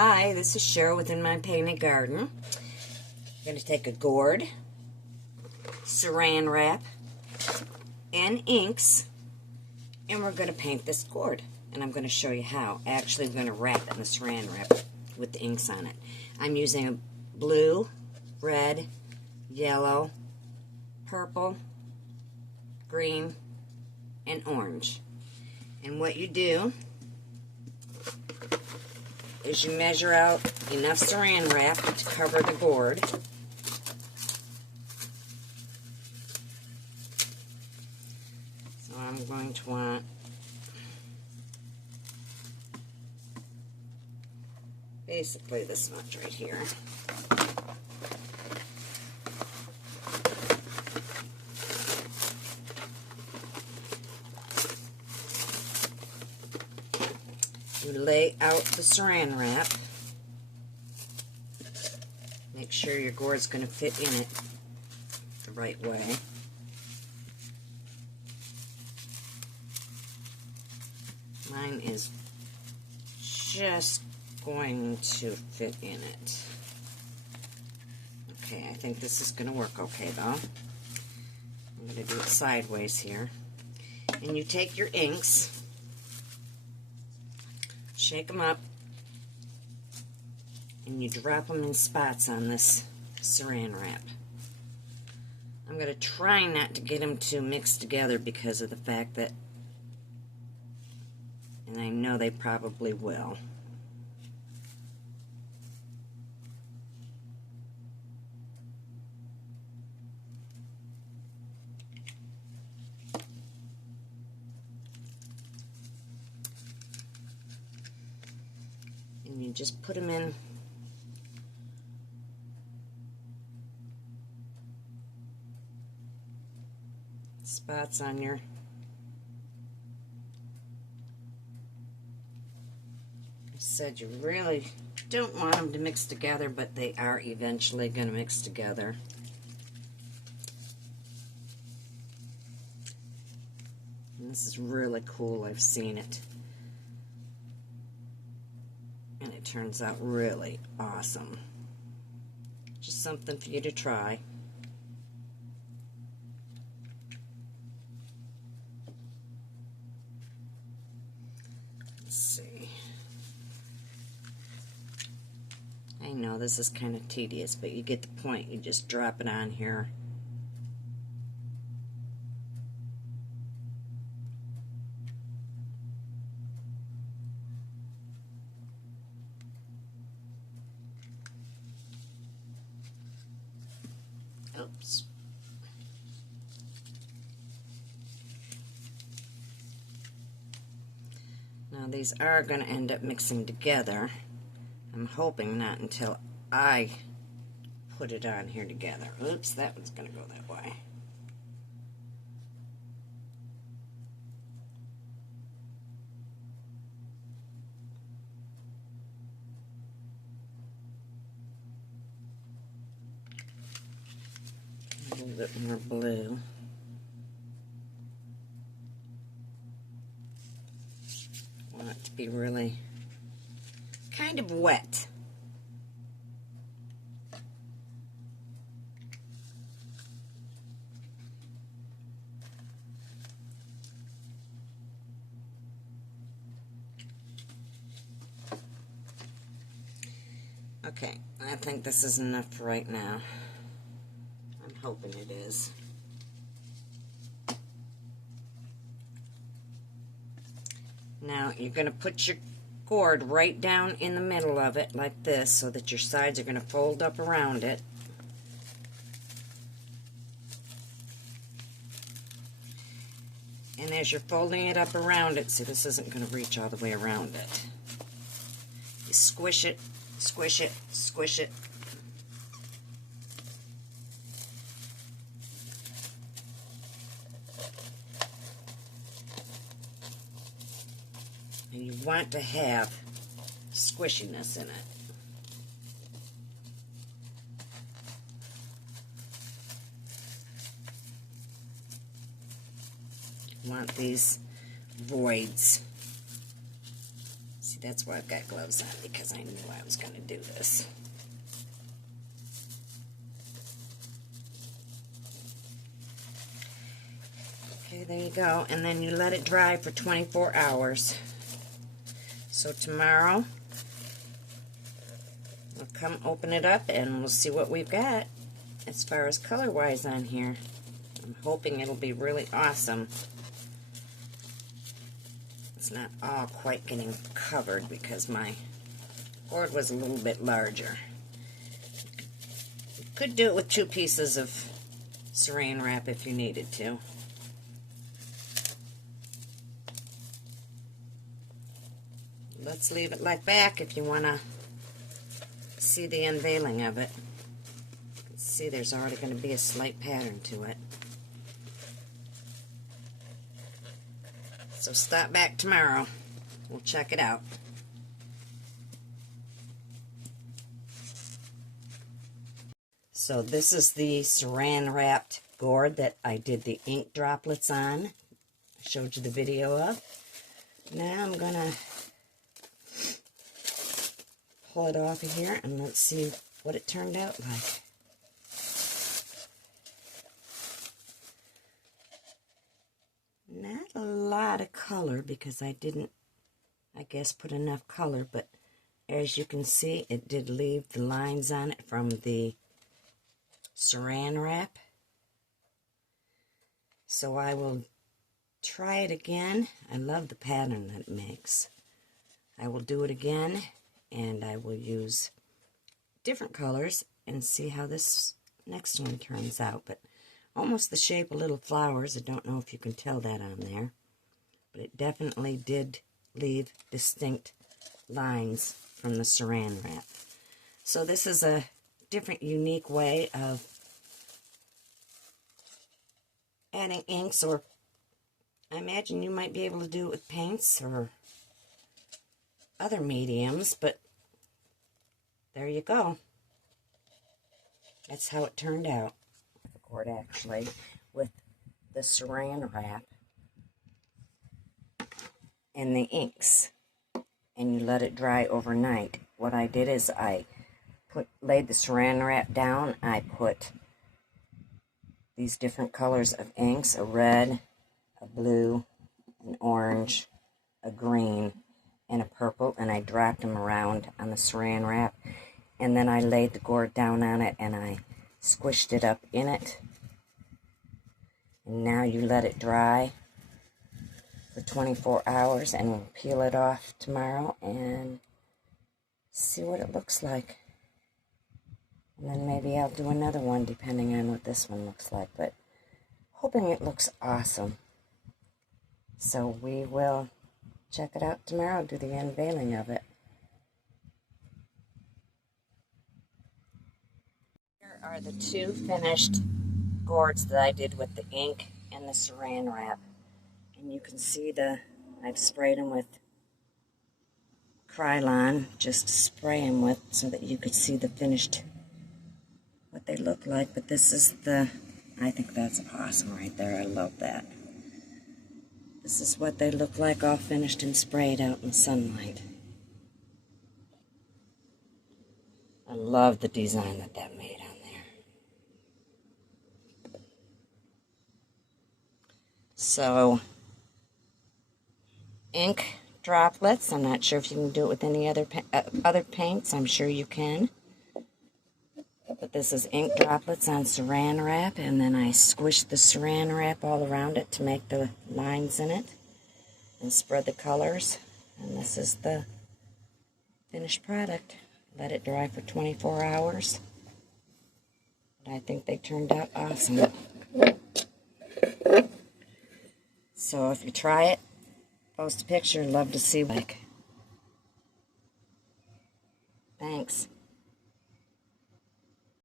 Hi, this is Cheryl within my painted garden. I'm going to take a gourd, saran wrap, and inks, and we're going to paint this gourd. And I'm going to show you how. Actually, we're going to wrap it in the saran wrap with the inks on it. I'm using a blue, red, yellow, purple, green, and orange. And what you do is you measure out enough saran wrap to cover the gourd. So I'm going to want basically this much right here. You lay out the saran wrap. Make sure your gourd's going to fit in it the right way. Mine is just going to fit in it. Okay, I think this is going to work okay though. I'm going to do it sideways here. And you take your inks, shake them up, and you drop them in spots on this saran wrap. I'm going to try not to get them to mix together because of the fact that, and I know they probably will. And you just put them in spots on your I said you really don't want them to mix together, but they are eventually going to mix together. And this is really cool. I've seen it. And it turns out really awesome. Just something for you to try. Let's see. I know this is kind of tedious, but you get the point. You just drop it on here. Oops. Now these are going to end up mixing together. I'm hoping not until I put it on here together. Oops, that one's going to go that way. A little bit more blue. I want it to be really kind of wet. Okay, I think this is enough for right now. I'm hoping it is. Now you're going to put your gourd right down in the middle of it like this so that your sides are going to fold up around it. And as you're folding it up around it, see, this isn't going to reach all the way around it. You squish it, squish it, squish it. And you want to have squishiness in it. You want these voids. See, See, that's why I've got gloves on, because I knew I was going to do this. Okay, there you go. And then you let it dry for 24 hours. So tomorrow, we'll come open it up and we'll see what we've got as far as color-wise on here. I'm hoping it'll be really awesome. It's not all quite getting covered because my gourd was a little bit larger. You could do it with 2 pieces of saran wrap if you needed to. Let's leave it like back if you want to see the unveiling of it. You can see there's already going to be a slight pattern to it. So stop back tomorrow. We'll check it out. So this is the saran wrapped gourd that I did the ink droplets on. I showed you the video of. Now I'm going to pull it off of here and let's see what it turned out like. Not a lot of color because I didn't, I guess, put enough color, but as you can see, it did leave the lines on it from the saran wrap. So I will try it again. I love the pattern that it makes. I will do it again, and I will use different colors and see how this next one turns out. But almost the shape of little flowers. I don't know if you can tell that on there, but it definitely did leave distinct lines from the saran wrap. So this is a different, unique way of adding inks, or I imagine you might be able to do it with paints or other mediums, but there you go. That's how it turned out. The gourd, actually, with the saran wrap and the inks, and you let it dry overnight. What I did is I laid the saran wrap down. I put these different colors of inks, a red, a blue, an orange, a green, and a purple, and I dropped them around on the saran wrap, and then I laid the gourd down on it and I squished it up in it. And now you let it dry for 24 hours, and we'll peel it off tomorrow and see what it looks like. And then maybe I'll do another one depending on what this one looks like, but hoping it looks awesome. So we will check it out tomorrow, do the unveiling of it. Here are the 2 finished gourds that I did with the ink and the saran wrap. And you can see I've sprayed them with Krylon, just to spray them with so that you could see the finished, what they look like. But this is I think that's awesome right there. I love that. This is what they look like, all finished and sprayed out in the sunlight. I love the design that made on there. So, ink droplets. I'm not sure if you can do it with any other paints. I'm sure you can. But this is ink droplets on saran wrap, and then I squished the saran wrap all around it to make the lines in it and spread the colors. And this is the finished product. Let it dry for 24 hours. But I think they turned out awesome. So if you try it, post a picture. Love to see. Thanks.